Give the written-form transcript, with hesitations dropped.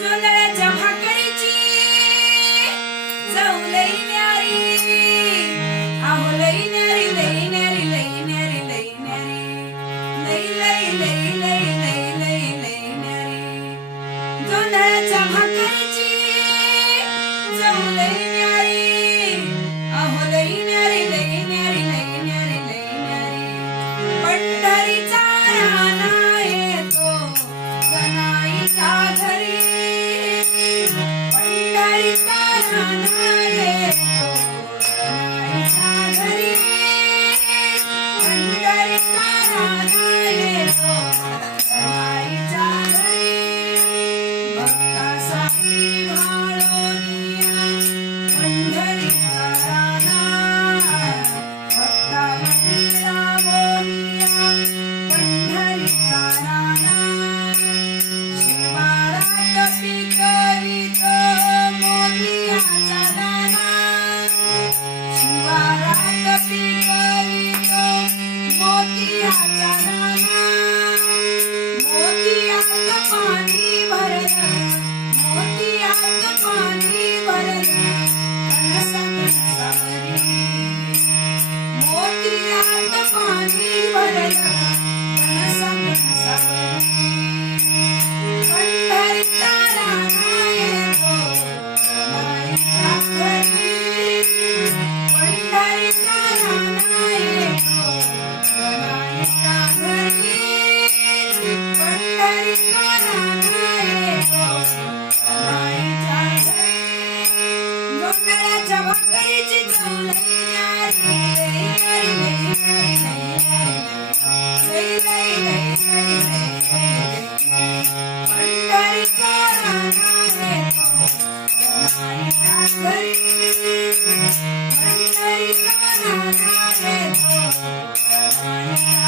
जोंधळ्याच्या भाकरीची चव लई न्यारी, आहो लई न्यारी, लई न्यारी, लई न्यारी, लई न्यारी, लई लई लई लई लई लई लई न्यारी. जोंधळ्याच्या भाकरीची चव लई न्यारी, आहो लई न्यारी, लई न्यारी, लई न्यारी, लई न्यारी. पंढरीचा राणा येतो जनाईच्या घरी, पंढरीचा राणा येतो जनाईच्या घरी, पंढरीचा राणा येतो जनाईच्या घरी. भक्तासाठी भाळोनिया पंढरीचा राणा, भक्तावरी रामोनिया पंढरीचा राणा. शिवारात पिकवितो मोतियाचा दाना, शिवारात पिकवितो मोतियाचा दाना. मोतियात पाणी भरलं, मोतियात पाणी भरलं कणसावरी, मोतियात पाणी भरलं कणसावरी. पंढरीचा राणा येतो जनाईच्या घरी, पंढरीचा राणा येतो जनाईच्या घरी, पंढरीचा राणा येतो जनाईच्या घरी. जोंधळ्याच्या भाकरीची चव लई न्यारी, लई न्यारी, लई न्यारी, लई न्यारी, लई लई लई लई लई लई. पंढरीचा राणा येतो जनाईच्या घरी, पंढरीचा राणा येतो जनाईच्या